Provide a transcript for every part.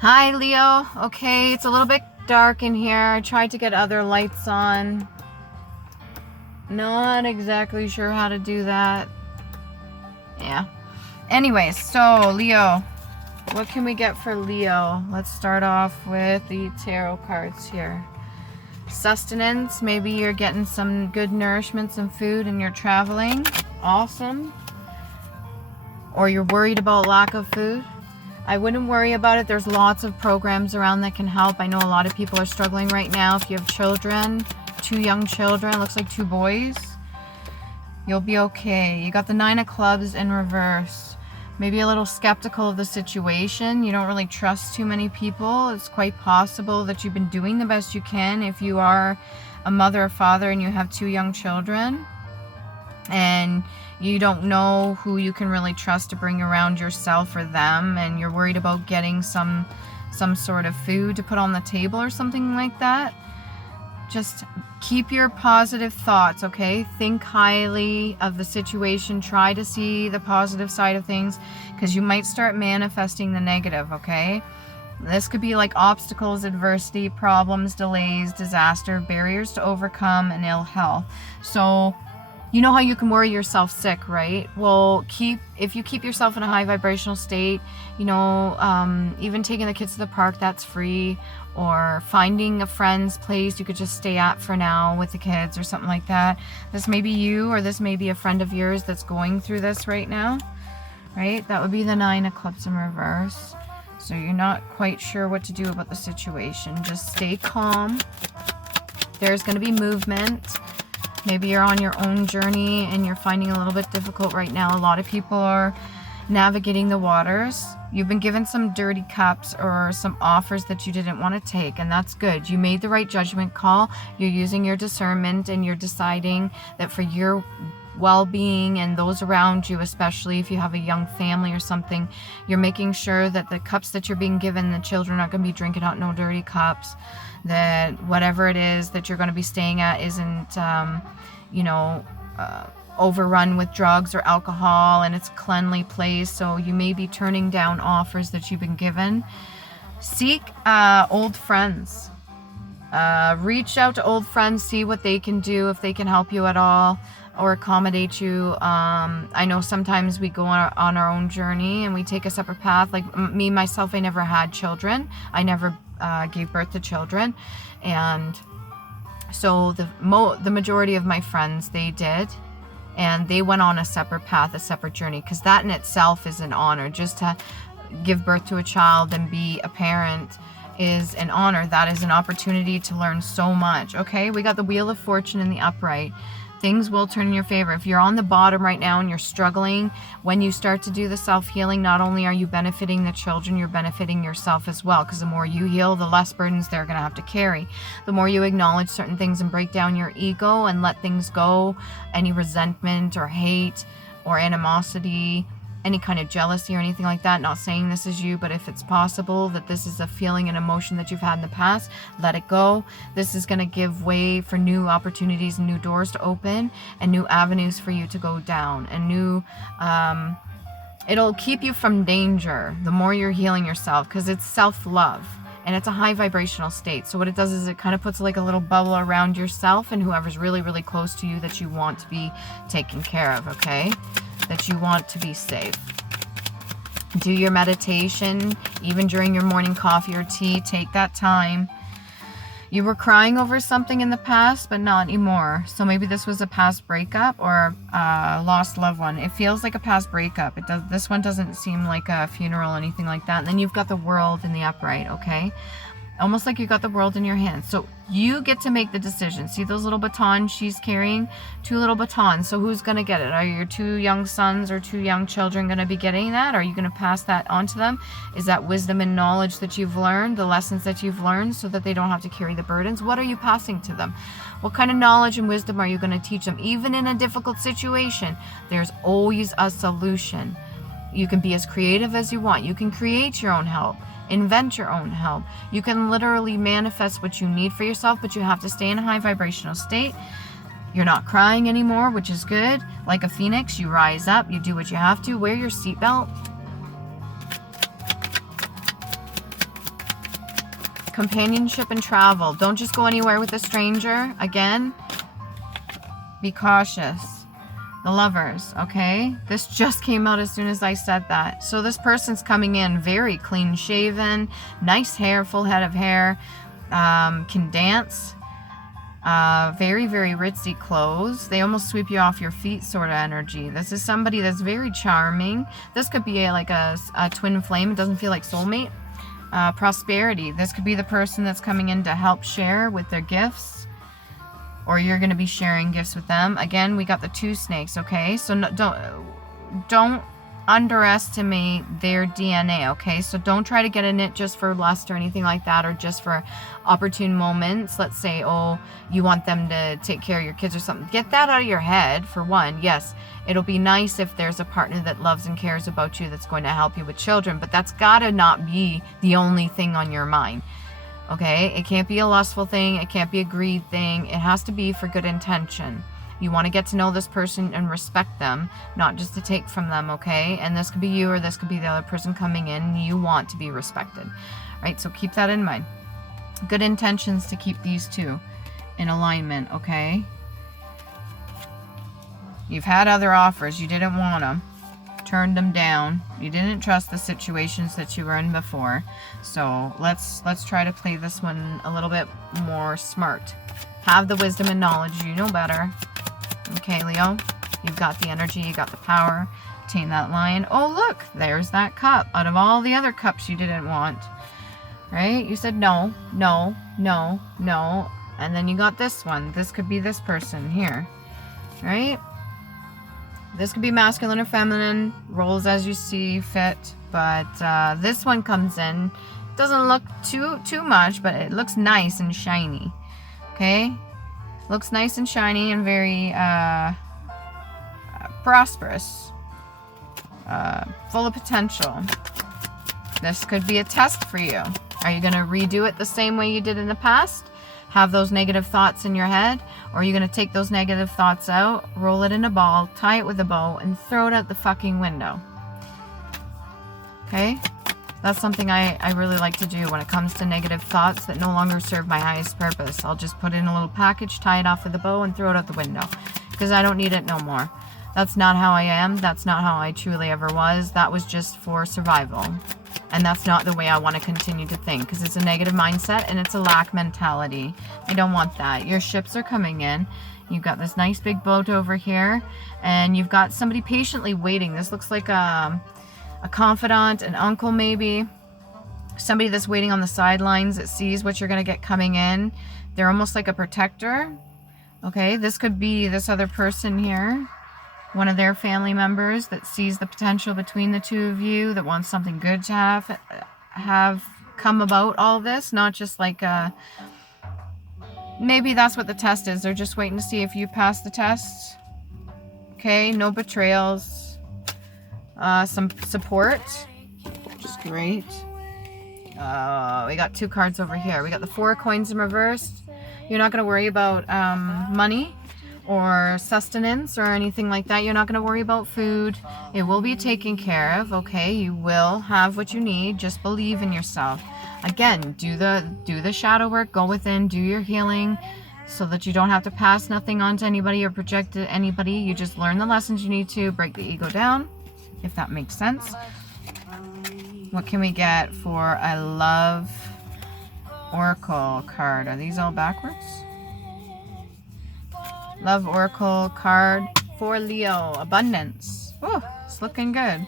Hi, Leo. Okay, it's a little bit dark in here. I tried to get other lights on. Not exactly sure how to do that. Yeah. Anyways, so Leo, what can we get for Leo? Let's start off with the tarot cards here. Sustenance, maybe you're getting some good nourishment, some food, and you're traveling. Awesome. Or you're worried about lack of food. I wouldn't worry about it. There's lots of programs around that can help. I know a lot of people are struggling right now. If you have children, 2 young children, looks like 2 boys, you'll be okay. You got the 9 of clubs in reverse. Maybe a little skeptical of the situation. You don't really trust too many people. It's quite possible that you've been doing the best you can if you are a mother or father and you have 2 young children. And you don't know who you can really trust to bring around yourself or them, and you're worried about getting some sort of food to put on the table or something like that. Just keep your positive thoughts, okay? Think highly of the situation. Try to see the positive side of things, because you might start manifesting the negative, okay? This could be like obstacles, adversity, problems, delays, disaster, barriers to overcome, and ill health. So you know how you can worry yourself sick, right? Well, if you keep yourself in a high vibrational state, even taking the kids to the park, that's free, or finding a friend's place you could just stay at for now with the kids or something like that. This may be you, or this may be a friend of yours that's going through this right now, right? That would be the 9 of clubs in reverse. So you're not quite sure what to do about the situation. Just stay calm. There's going to be movement. Maybe you're on your own journey and you're finding a little bit difficult right now. A lot of people are navigating the waters. You've been given some dirty cups or some offers that you didn't want to take, and that's good. You made the right judgment call. You're using your discernment, and you're deciding that for your well-being and those around you, especially if you have a young family or something, you're making sure that the cups that you're being given, the children aren't going to be drinking out no dirty cups, that whatever it is that you're going to be staying at isn't overrun with drugs or alcohol, and it's a cleanly place. So you may be turning down offers that you've been given. Seek old friends. Reach out to old friends, see what they can do, if they can help you at all or accommodate you. I know sometimes we go on our own journey and we take a separate path. Like me, myself, I never had children. I never gave birth to children. And so the majority of my friends, they did. And they went on a separate path, a separate journey, because that in itself is an honor. Just to give birth to a child and be a parent is an honor. That is an opportunity to learn so much. Okay, we got the Wheel of Fortune in the upright. Things will turn in your favor. If you're on the bottom right now and you're struggling, when you start to do the self-healing, not only are you benefiting the children, you're benefiting yourself as well, because the more you heal, the less burdens they're going to have to carry. The more you acknowledge certain things and break down your ego and let things go, any resentment or hate or animosity, any kind of jealousy or anything like that. Not saying this is you, but if it's possible that this is a feeling and emotion that you've had in the past, let it go. This is going to give way for new opportunities and new doors to open and new avenues for you to go down, and new it'll keep you from danger the more you're healing yourself, because it's self-love and it's a high vibrational state. So what it does is it kind of puts like a little bubble around yourself and whoever's really, really close to you that you want to be taken care of, okay? That you want to be safe. Do your meditation, even during your morning coffee or tea. Take that time. You were crying over something in the past, but not anymore. So maybe this was a past breakup or a lost loved one. It feels like a past breakup. This one doesn't seem like a funeral or anything like that. And then you've got the World in the upright, okay? Almost like you got the world in your hands. So you get to make the decision. See those little batons she's carrying? 2 little batons. So who's going to get it? Are your 2 young sons or 2 young children going to be getting that? Are you going to pass that on to them? Is that wisdom and knowledge that you've learned, the lessons that you've learned, so that they don't have to carry the burdens? What are you passing to them? What kind of knowledge and wisdom are you going to teach them? Even in a difficult situation, there's always a solution. You can be as creative as you want. You can create your own help. Invent your own help. You can literally manifest what you need for yourself, but you have to stay in a high vibrational state. You're not crying anymore, which is good. Like a phoenix, you rise up, you do what you have to. Wear your seatbelt. Companionship and travel. Don't just go anywhere with a stranger. Again, be cautious. The Lovers, okay? This just came out as soon as I said that. So this person's coming in very clean shaven, nice hair, full head of hair, can dance, very, very ritzy clothes. They almost sweep you off your feet sort of energy. This is somebody that's very charming. This could be like a twin flame. It doesn't feel like soulmate. Prosperity. This could be the person that's coming in to help share with their gifts. Or you're going to be sharing gifts with them. Again, we got the 2 snakes, okay? So don't underestimate their DNA, okay? So don't try to get in it just for lust or anything like that, or just for opportune moments. Let's say, oh, you want them to take care of your kids or something. Get that out of your head, for one. Yes, it'll be nice if there's a partner that loves and cares about you that's going to help you with children, but that's got to not be the only thing on your mind. Okay, it can't be a lustful thing. It can't be a greed thing. It has to be for good intention. You want to get to know this person and respect them, not just to take from them, okay? And this could be you or this could be the other person coming in. You want to be respected, right? So keep that in mind. Good intentions to keep these 2 in alignment, okay? You've had other offers. You didn't want them. Turned them down. You didn't trust the situations that you were in before. So let's try to play this one a little bit more smart. Have the wisdom and knowledge. You know better. Okay, Leo. You've got the energy. You got the power. Tame that lion. Oh, look. There's that cup. Out of all the other cups you didn't want. Right? You said no, no, no, no. And then you got this one. This could be this person here. Right? This could be masculine or feminine, roles as you see fit, but this one comes in. Doesn't look too much, but it looks nice and shiny. Okay? Looks nice and shiny and very prosperous. Full of potential. This could be a test for you. Are you going to redo it the same way you did in the past? Have those negative thoughts in your head? Or are you going to take those negative thoughts out, roll it in a ball, tie it with a bow, and throw it out the fucking window? Okay? That's something I really like to do when it comes to negative thoughts that no longer serve my highest purpose. I'll just put it in a little package, tie it off with a bow, and throw it out the window. Because I don't need it no more. That's not how I am. That's not how I truly ever was. That was just for survival. And that's not the way I want to continue to think, because it's a negative mindset and it's a lack mentality. I don't want that. Your ships are coming in. You've got this nice big boat over here, and you've got somebody patiently waiting. This looks like a confidant, an uncle maybe. Somebody that's waiting on the sidelines that sees what you're going to get coming in. They're almost like a protector. Okay, this could be this other person here. One of their family members that sees the potential between the 2 of you, that wants something good to have come about all this, not just like maybe that's what the test is. They're just waiting to see if you pass the test. Okay, no betrayals. Some support, which is great. We got 2 cards over here. We got the 4 of coins in reverse. You're not going to worry about money or sustenance or anything like that. You're not going to worry about food. It will be taken care of, okay? You will have what you need. Just believe in yourself. Again, do the shadow work. Go within, do your healing so that you don't have to pass nothing on to anybody or project to anybody. You just learn the lessons you need to, break the ego down, if that makes sense. What can we get for a love oracle card? Are these all backwards? Love oracle card for Leo. Abundance. Oh, it's looking good.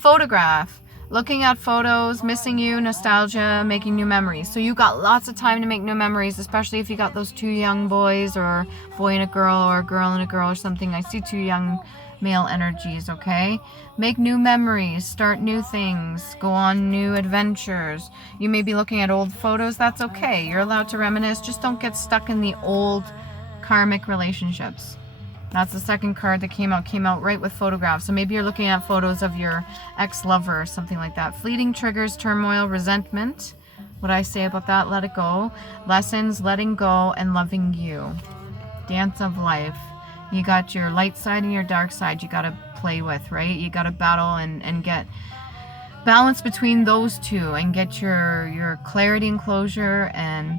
Photograph. Looking at photos, missing you, nostalgia, making new memories. So you got lots of time to make new memories, especially if you got those 2 young boys, or boy and a girl, or a girl and a girl or something. I see 2 young male energies, okay? Make new memories, start new things, go on new adventures. You may be looking at old photos. That's okay. You're allowed to reminisce. Just don't get stuck in the old karmic relationships. That's the second card that came out right with photographs. So maybe you're looking at photos of your ex-lover or something like that. Fleeting triggers, turmoil, resentment. What I say about that, let it go. Lessons, letting go, and loving you. Dance of life. You got your light side and your dark side you got to play with, right? You got to battle and get balance between those two and get your clarity and closure, and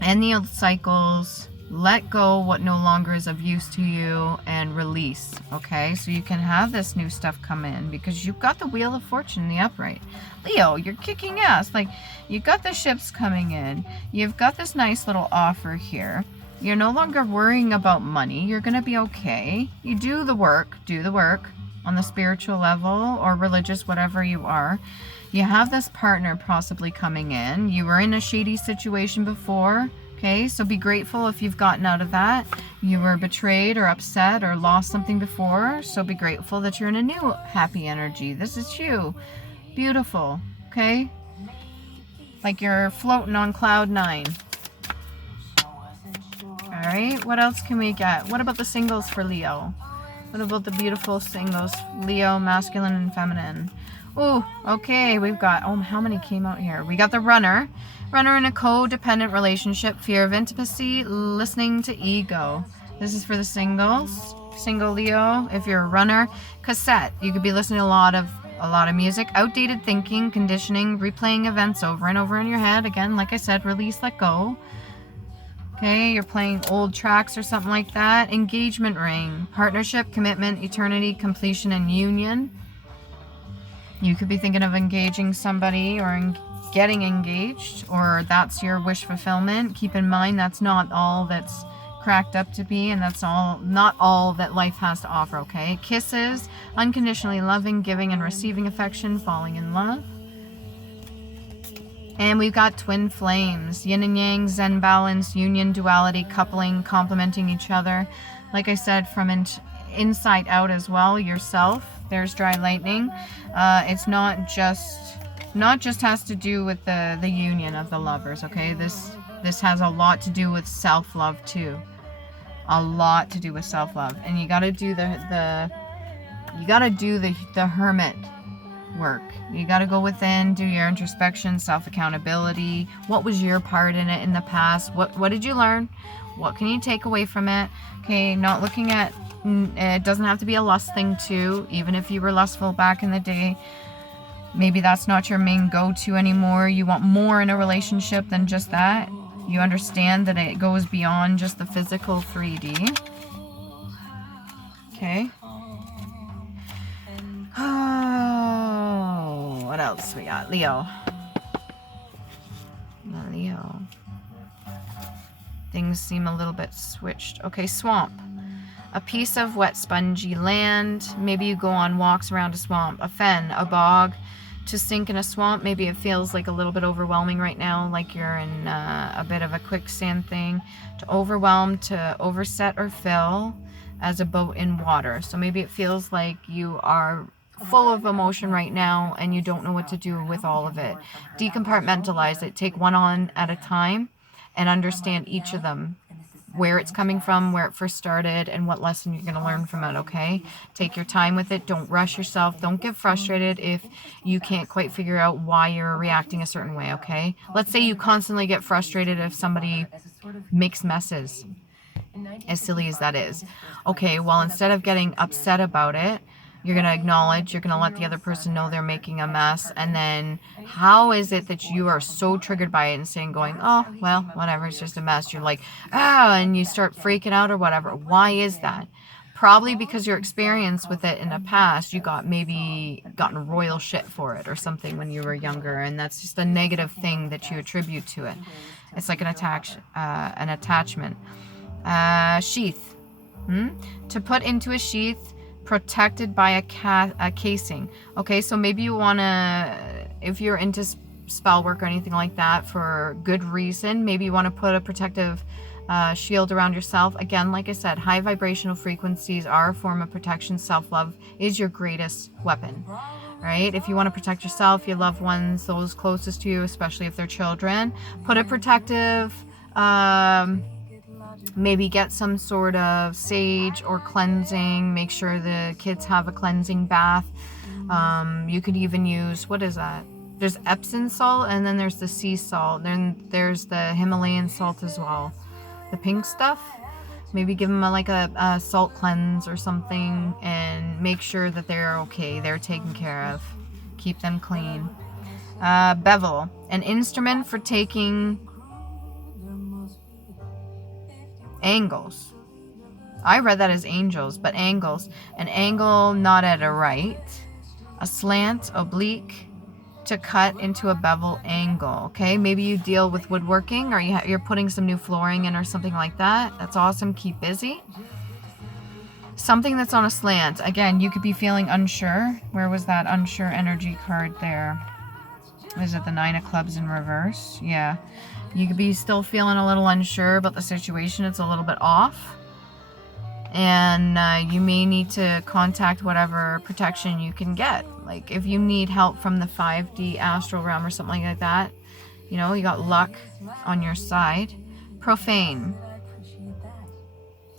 end the old cycles, let go what no longer is of use to you, and release. Okay, so you can have this new stuff come in, because you've got the Wheel of Fortune in the upright. Leo, you're kicking ass. Like, you've got the ships coming in, you've got this nice little offer here, you're no longer worrying about money, you're gonna be okay. You do the work on the spiritual level or religious, whatever you are. You have this partner possibly coming in. You were in a shady situation before, okay? So be grateful if you've gotten out of that. You were betrayed or upset or lost something before, so be grateful that you're in a new happy energy. This is you. Beautiful, okay? Like you're floating on cloud 9. All right, what else can we get? What about the singles for Leo? What about the beautiful singles? Leo, masculine and feminine. Oh, okay, we've got, oh, how many came out here? We got the runner. Runner in a codependent relationship, fear of intimacy, listening to ego. This is for the singles. Single Leo, if you're a runner. Cassette, you could be listening to a lot of music. Outdated thinking, conditioning, replaying events over and over in your head. Again, like I said, release, let go. Okay, you're playing old tracks or something like that. Engagement ring, partnership, commitment, eternity, completion, and union. You could be thinking of engaging somebody or getting engaged, or that's your wish fulfillment. Keep in mind that's not all that's cracked up to be, and that's not all that life has to offer, okay? Kisses, unconditionally loving, giving and receiving affection, falling in love. And we've got twin flames, yin and yang, zen balance, union, duality, coupling, complementing each other. Like I said, from inside out as well, yourself. There's dry lightning. It's not just has to do with the union of the lovers, okay? This has a lot to do with self-love too. A lot to do with self-love. And you got to do the hermit work. You got to go within, do your introspection, self-accountability. What was your part in it in the past? What did you learn? What can you take away from it? Okay, not looking at, it doesn't have to be a lust thing too, even if you were lustful back in the day. Maybe that's not your main go-to anymore. You want more in a relationship than just that. You understand that it goes beyond just the physical 3D. Okay. Oh, what else we got? Leo. Leo. Things seem a little bit switched. Okay, swamp. A piece of wet, spongy land. Maybe you go on walks around a swamp. A fen, a bog. To sink in a swamp, maybe it feels like a little bit overwhelming right now, like you're in a bit of a quicksand thing. To overwhelm, to overset or fill, as a boat in water. So maybe it feels like you are full of emotion right now and you don't know what to do with all of it. Decompartmentalize it. Take one on at a time and understand each of them, where it's coming from, where it first started, and what lesson you're going to learn from it, okay? Take your time with it. Don't rush yourself. Don't get frustrated if you can't quite figure out why you're reacting a certain way, okay? Let's say you constantly get frustrated if somebody makes messes, as silly as that is. Okay, well, instead of getting upset about it, you're going to acknowledge, you're going to let the other person know they're making a mess, and then how is it that you are so triggered by it and saying, going, oh, well, whatever, it's just a mess. You're like, and you start freaking out or whatever. Why is that? Probably because your experience with it in the past, you gotten royal shit for it or something when you were younger, and that's just a negative thing that you attribute to it. It's like an attachment. Sheath. To put into a sheath, protected by a casing. Okay, so maybe you want to, if you're into spell work or anything like that for good reason, maybe you want to put a protective shield around yourself. Again, like I said, high vibrational frequencies are a form of protection. Self-love is your greatest weapon, right? If you want to protect yourself, your loved ones, those closest to you, especially if they're children, put a protective, maybe get some sort of sage or cleansing. Make sure the kids have a cleansing bath. You could even use, what is that? There's Epsom salt, and then there's the sea salt. Then there's the Himalayan salt as well. The pink stuff. Maybe give them a salt cleanse or something, and make sure that they're okay. They're taken care of. Keep them clean. Bevel, an instrument for taking angles. I read that as angels, but angles. An angle not at a right, a slant, oblique, to cut into a bevel angle. Okay, maybe you deal with woodworking, or you're putting some new flooring in or something like that. That's awesome. Keep busy. Something that's on a slant. Again, you could be feeling unsure. Where was that unsure energy card there? Is it the 9 of clubs in reverse? Yeah. You could be still feeling a little unsure about the situation. It's a little bit off. And you may need to contact whatever protection you can get. Like if you need help from the 5D astral realm or something like that, you know, you got luck on your side. Profane.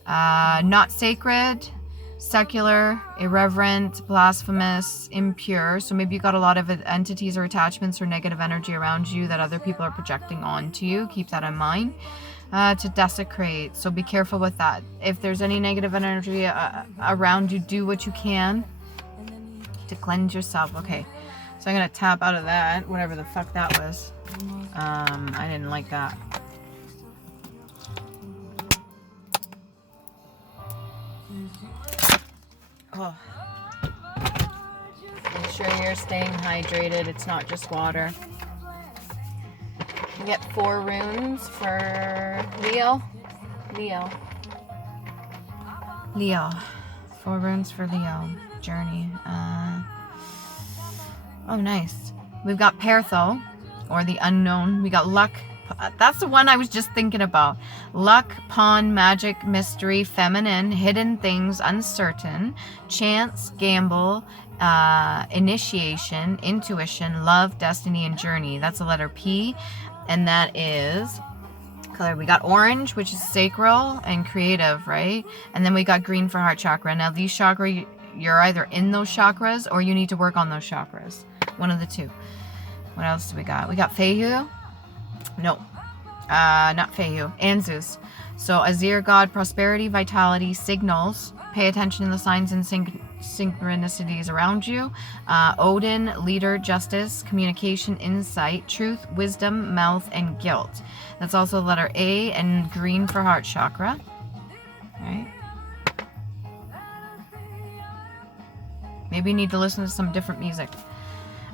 Not sacred, secular, irreverent, blasphemous, impure. So maybe you got a lot of entities or attachments or negative energy around you that other people are projecting onto you. Keep that in mind. To desecrate. So be careful with that. If there's any negative energy around you, do what you can to cleanse yourself. Okay. So I'm going to tap out of that, whatever the fuck that was. I didn't like that. Oh. Make sure you're staying hydrated. It's not just water. You get 4 runes for Leo. 4 runes for Leo. Journey. Oh, nice. We've got Pertho, or the unknown. We got luck. That's the one I was just thinking about. Luck, pawn, magic, mystery, feminine, hidden things, uncertain, chance, gamble, initiation, intuition, love, destiny, and journey. That's the letter P. And that is color. We got orange, which is sacral and creative, right? And then we got green for heart chakra. Now these chakras, you're either in those chakras or you need to work on those chakras. One of the two. What else do we got? We got Fehu. No, not Fehu. Anzus. So Azir, God, prosperity, vitality, signals. Pay attention to the signs and synchronicities around you. Odin, leader, justice, communication, insight, truth, wisdom, mouth, and guilt. That's also the letter A, and green for heart chakra. All right. Maybe you need to listen to some different music.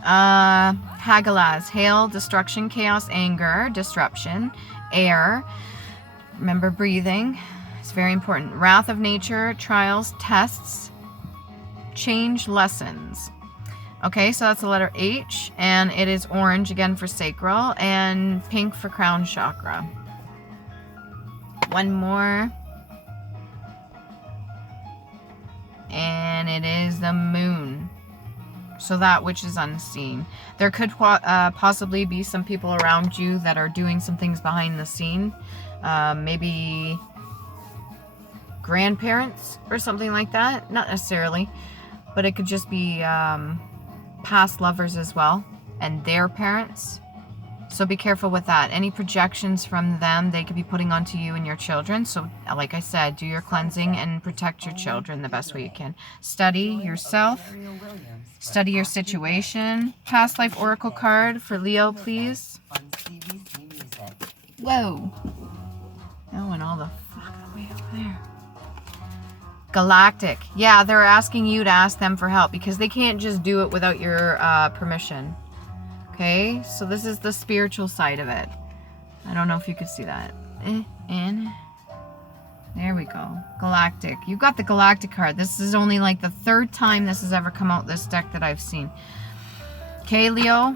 Hagalaz, hail, destruction, chaos, anger, disruption, air. Remember breathing. It's very important. Wrath of nature, trials, tests, change, lessons. Okay, so that's the letter H, and it is orange again for sacral, and pink for crown chakra. One more. And it is the moon. So that which is unseen. There could possibly be some people around you that are doing some things behind the scene. Maybe grandparents or something like that. Not necessarily. But it could just be past lovers as well. And their parents. So be careful with that. Any projections from them, they could be putting onto you and your children. So like I said, do your cleansing and protect your children the best way you can. Study yourself. Study your situation. Past life oracle card for Leo, please. Whoa. That went all the fuck way up there. Galactic. Yeah, they're asking you to ask them for help because they can't just do it without your permission. Okay, so this is the spiritual side of it. I don't know if you could see that. And there we go. Galactic. You got the Galactic card. This is only like the 3rd time this has ever come out, this deck that I've seen. Okay, Leo.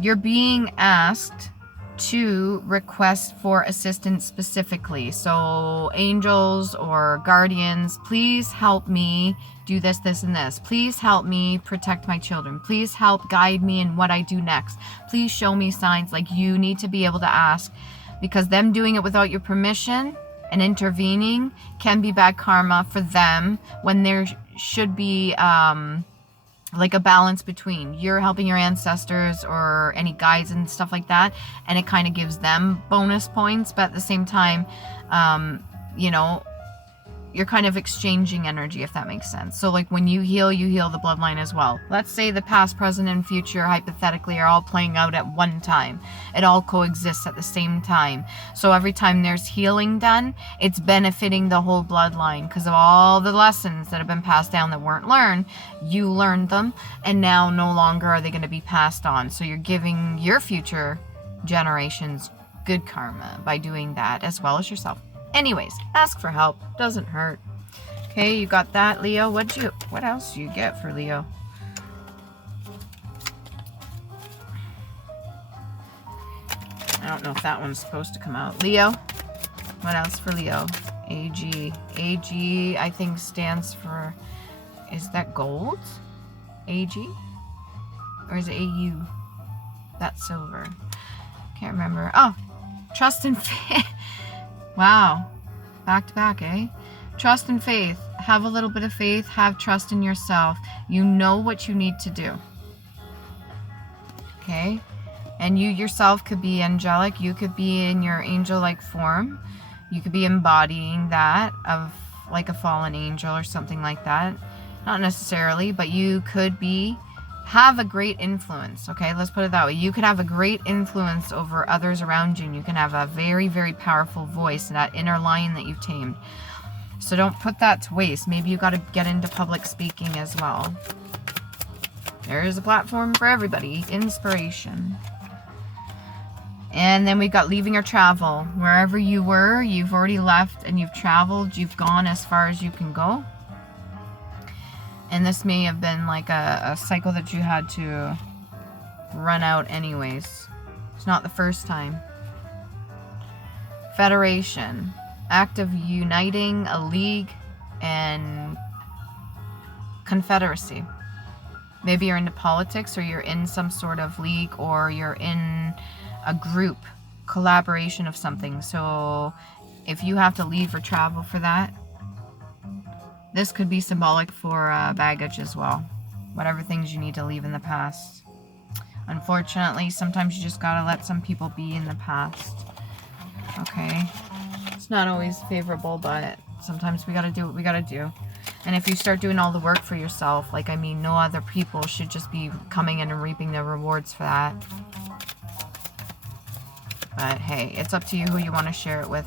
You're being asked to request for assistance specifically. So angels or guardians, please help me do this, this, and this. Please help me protect my children. Please help guide me in what I do next. Please show me signs. Like, you need to be able to ask, because them doing it without your permission and intervening can be bad karma for them, when there should be like a balance between you're helping your ancestors or any guides and stuff like that, and it kind of gives them bonus points, but at the same time, you know, you're kind of exchanging energy, if that makes sense. So like when you heal the bloodline as well. Let's say the past, present, and future hypothetically are all playing out at one time. It all coexists at the same time. So every time there's healing done, it's benefiting the whole bloodline because of all the lessons that have been passed down that weren't learned. You learned them, and now no longer are they going to be passed on. So you're giving your future generations good karma by doing that, as well as yourself. Anyways, ask for help. Doesn't hurt. Okay, you got that, Leo. What else do you get for Leo? I don't know if that one's supposed to come out. Leo. What else for Leo? AG. AG, I think, stands for... Is that gold? AG? Or is it AU? That's silver. Can't remember. Oh, trust and faith. Wow. Back to back, eh? Trust and faith. Have a little bit of faith. Have trust in yourself. You know what you need to do. Okay? And you yourself could be angelic. You could be in your angel-like form. You could be embodying that of like a fallen angel or something like that. Not necessarily, but you could have a great influence, okay? Let's put it that way. You could have a great influence over others around you, and you can have a very, very powerful voice, that inner lion that you've tamed. So don't put that to waste. Maybe you got to get into public speaking as well. There's a platform for everybody. Inspiration. And then we've got leaving or travel. Wherever you were, you've already left and you've traveled. You've gone as far as you can go. And this may have been like a cycle that you had to run out anyways. It's not the first time. Federation. Act of uniting a league and confederacy. Maybe you're into politics, or you're in some sort of league, or you're in a group collaboration of something. So if you have to leave or travel for that, this could be symbolic for baggage as well. Whatever things you need to leave in the past. Unfortunately, sometimes you just gotta let some people be in the past. Okay? It's not always favorable, but sometimes we gotta do what we gotta do. And if you start doing all the work for yourself, like, I mean, no other people should just be coming in and reaping the rewards for that. But hey, it's up to you who you want to share it with.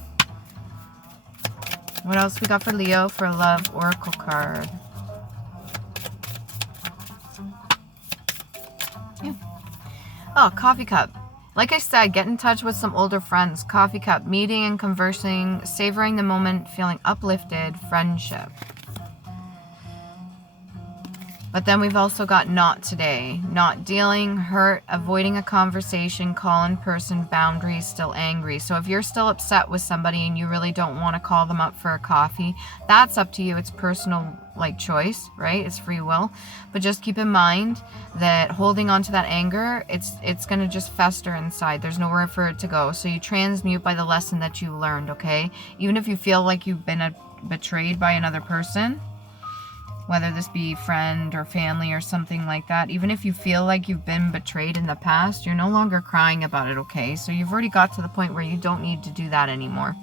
What else we got for Leo for love oracle card? Yeah. Oh, coffee cup. Like I said, get in touch with some older friends. Coffee cup, meeting and conversing, savoring the moment, feeling uplifted, friendship. But then we've also got not today. Not dealing, hurt, avoiding a conversation, call in person, boundaries, still angry. So if you're still upset with somebody and you really don't want to call them up for a coffee, that's up to you. It's personal, like, choice, right? It's free will. But just keep in mind that holding on to that anger, it's going to just fester inside. There's nowhere for it to go. So you transmute by the lesson that you learned, okay? Even if you feel like you've been betrayed by another person, whether this be friend or family or something like that, even if you feel like you've been betrayed in the past, you're no longer crying about it, okay? So you've already got to the point where you don't need to do that anymore.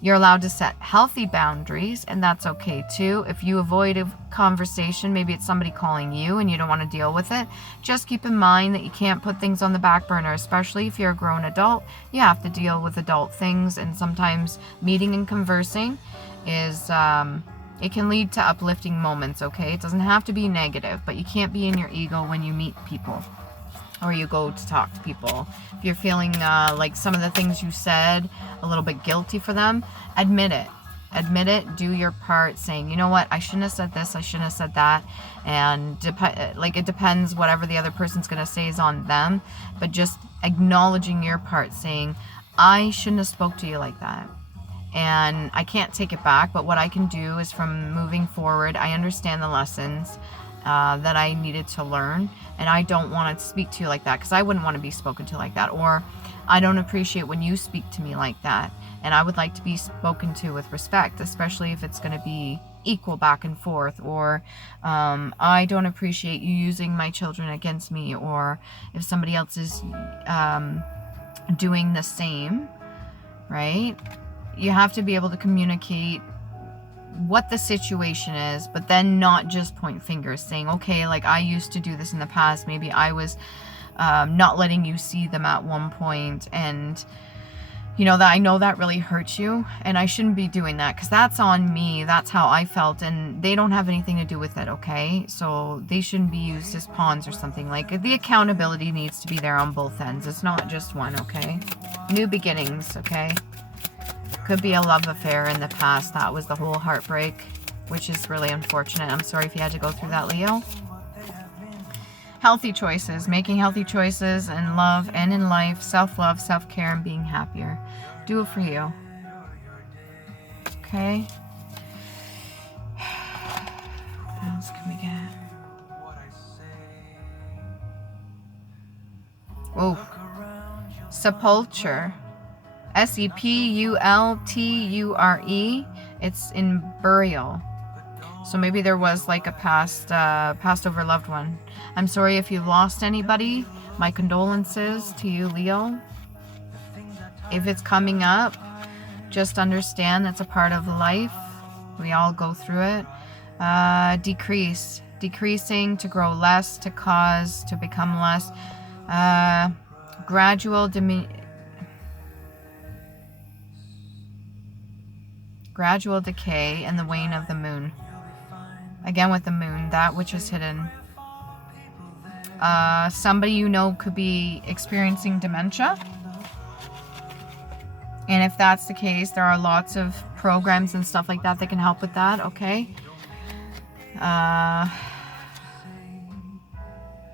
You're allowed to set healthy boundaries, and that's okay too. If you avoid a conversation, maybe it's somebody calling you and you don't want to deal with it, just keep in mind that you can't put things on the back burner, especially if you're a grown adult. You have to deal with adult things, and sometimes meeting and conversing is... it can lead to uplifting moments, okay? It doesn't have to be negative, but you can't be in your ego when you meet people or you go to talk to people. If you're feeling like some of the things you said, a little bit guilty for them, admit it. Admit it, do your part, saying, you know what, I shouldn't have said this, I shouldn't have said that. And it depends, whatever the other person's going to say is on them, but just acknowledging your part, saying, I shouldn't have spoke to you like that. And I can't take it back, but what I can do is, from moving forward, I understand the lessons that I needed to learn, and I don't want to speak to you like that, because I wouldn't want to be spoken to like that, or I don't appreciate when you speak to me like that, and I would like to be spoken to with respect, especially if it's going to be equal back and forth, or I don't appreciate you using my children against me, or if somebody else is doing the same, right? You have to be able to communicate what the situation is, but then not just point fingers saying, okay, like I used to do this in the past. Maybe I was not letting you see them at one point, and you know that I know that really hurts you, and I shouldn't be doing that because that's on me. That's how I felt, and they don't have anything to do with it, okay? So they shouldn't be used as pawns or something. Like, the accountability needs to be there on both ends. It's not just one, okay? New beginnings, okay? Could be a love affair in the past. That was the whole heartbreak, which is really unfortunate. I'm sorry if you had to go through that, Leo. Healthy choices, making healthy choices in love and in life, self-love, self-care, and being happier. Do it for you. Okay. What else can we get? Oh, sepulture. Sepulture. It's in burial. So maybe there was like a passed over loved one. I'm sorry if you've lost anybody. My condolences to you, Leo. If it's coming up, just understand that's a part of life. We all go through it. Decreasing, to grow less, to cause, to become less. Gradual decay and the wane of the moon. Again with the moon, that which is hidden. Somebody you know could be experiencing dementia. And if that's the case, there are lots of programs and stuff like that that can help with that, okay?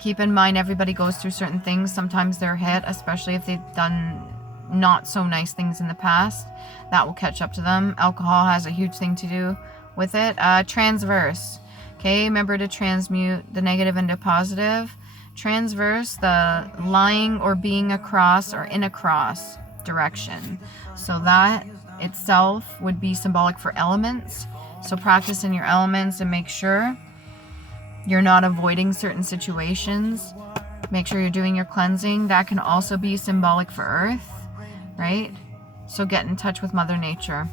Keep in mind, everybody goes through certain things. Sometimes they're hit, especially if they've done not so nice things in the past. That will catch up to them. Alcohol has a huge thing to do with it. Transverse. Okay, remember to transmute the negative into positive. Transverse, the lying or being across or in a cross direction. So that itself would be symbolic for elements. So practice in your elements and make sure you're not avoiding certain situations. Make sure you're doing your cleansing. That can also be symbolic for earth, right? So get in touch with Mother Nature.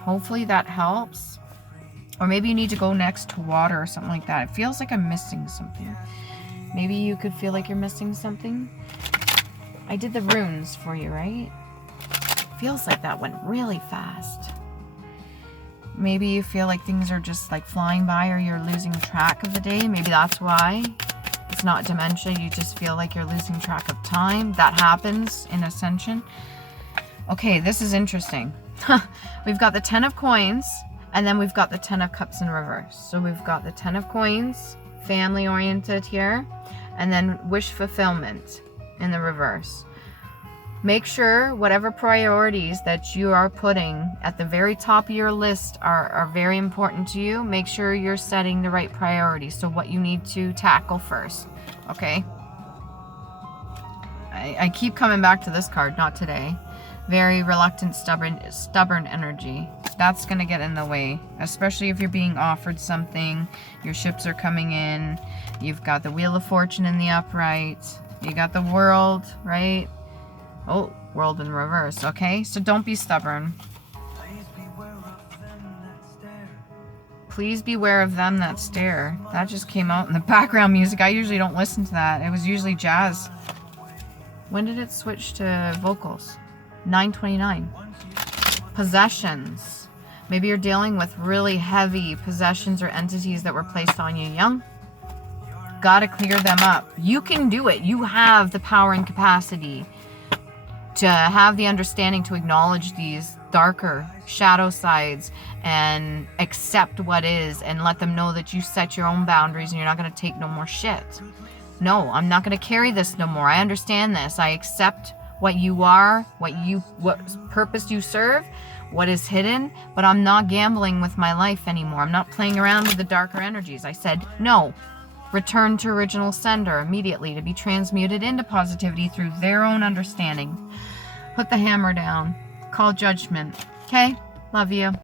Hopefully that helps. Or maybe you need to go next to water or something like that. It feels like I'm missing something. Maybe you could feel like you're missing something. I did the runes for you, right? Feels like that went really fast. Maybe you feel like things are just like flying by, or you're losing track of the day. Maybe that's why. It's not dementia. You just feel like you're losing track of time. That happens in Ascension. Okay, this is interesting. We've got the 10 of coins, and then we've got the 10 of cups in reverse. So we've got the 10 of coins, family oriented here, and then wish fulfillment in the reverse. Make sure whatever priorities that you are putting at the very top of your list are very important to you. Make sure you're setting the right priorities. So what you need to tackle first, okay? I keep coming back to this card, not today. Very reluctant, stubborn energy. That's going to get in the way, especially if you're being offered something. Your ships are coming in. You've got the Wheel of Fortune in the upright. You got the World, right? Oh, World in reverse, okay? So don't be stubborn. Please beware of them that stare. That just came out in the background music. I usually don't listen to that. It was usually jazz. When did it switch to vocals? 9:29. Possessions. Maybe you're dealing with really heavy possessions or entities that were placed on you young. Gotta clear them up. You can do it. You have the power and capacity to have the understanding to acknowledge these darker shadow sides and accept what is, and let them know that you set your own boundaries and you're not going to take no more shit. No, I'm not going to carry this no more. I understand this. I accept what you are, what purpose you serve, what is hidden, but I'm not gambling with my life anymore. I'm not playing around with the darker energies. I said no. Return to original sender immediately to be transmuted into positivity through their own understanding. Put the hammer down. Call judgment. Okay? Love you.